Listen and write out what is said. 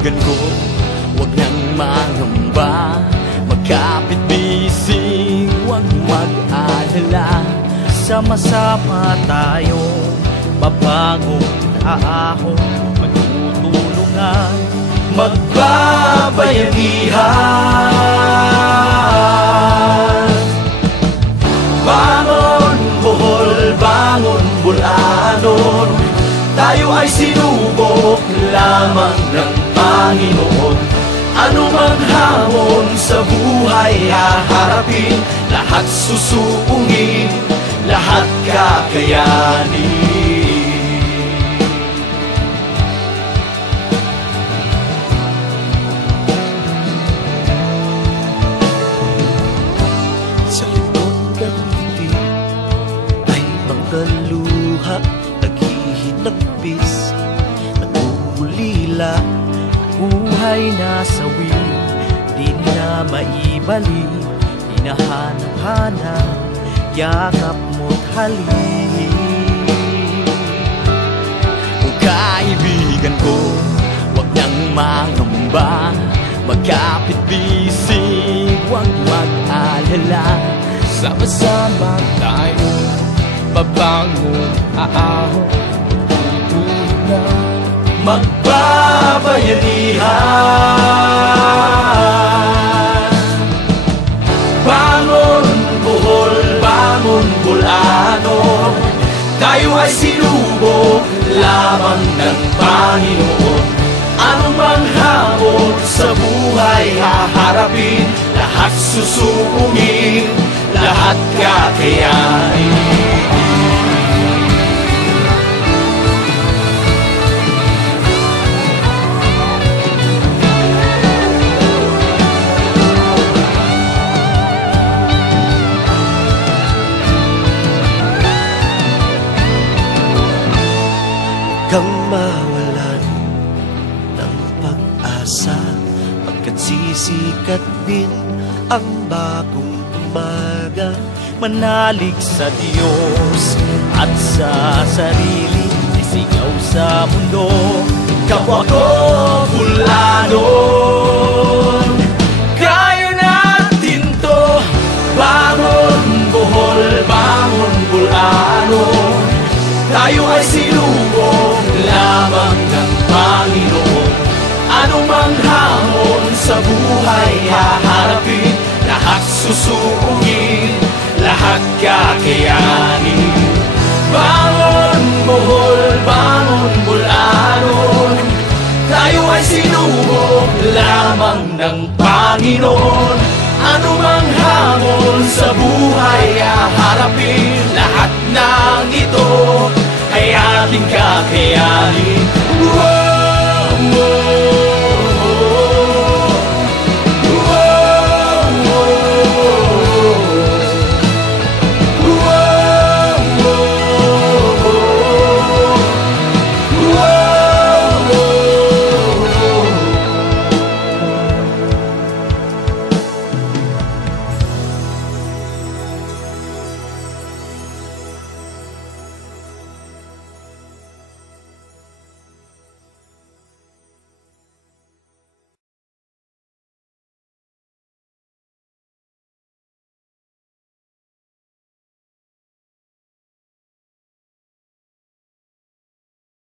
kaibigan ko, huwag nang mangamba. Magkapit-bising, huwag mag-alala. Sama-sama tayo, babangon, aahon, magtutulungan, magbabayanihan. Bangon, Bohol, bangon, Bulanon, tayo ay sinubok lamang ng Panginoon. Anumang hamon sa buhay haharapin, lahat susuungin, lahat kakayanin. Sa likod ng ngiti ay mga luha, naghihinagpis, nagmumulila. Buhay na sawi, di na maibalik, hinahanap-hanap, yakap mo't halik. O kaibigan ko, huwag nang mangamba. Magkapit-bisig, huwag mag-alala. Sama-sama tayo, babangon, aahon, tutulungan, magbabayanihan. Bangon, Bohol, bangon, Bulanon, tayo ay sinubok lamang ng Panginoon. Anumang hamon sa buhay haharapin, lahat susuungin, lahat kakayanin. Kang mawalan ng pag-asa, pagkat sisikat din ang bagong umaga. Manalig sa Diyos at sa sarili, isigaw sa mundo, kapwa ko Bulanon. Kaya natin to, bangon Bohol, bangon Bulanon, tayo ay sinubok lamang ng Panginoon. Anumang hamon sa buhay haharapin, lahat susuungin, lahat kakayanin. Bangon Bohol, bangon Bulanon, tayo ay sinubok lamang ng Panginoon. Anumang hamon sa buhay haharapin, lahat ng ito ay ating kakayanin.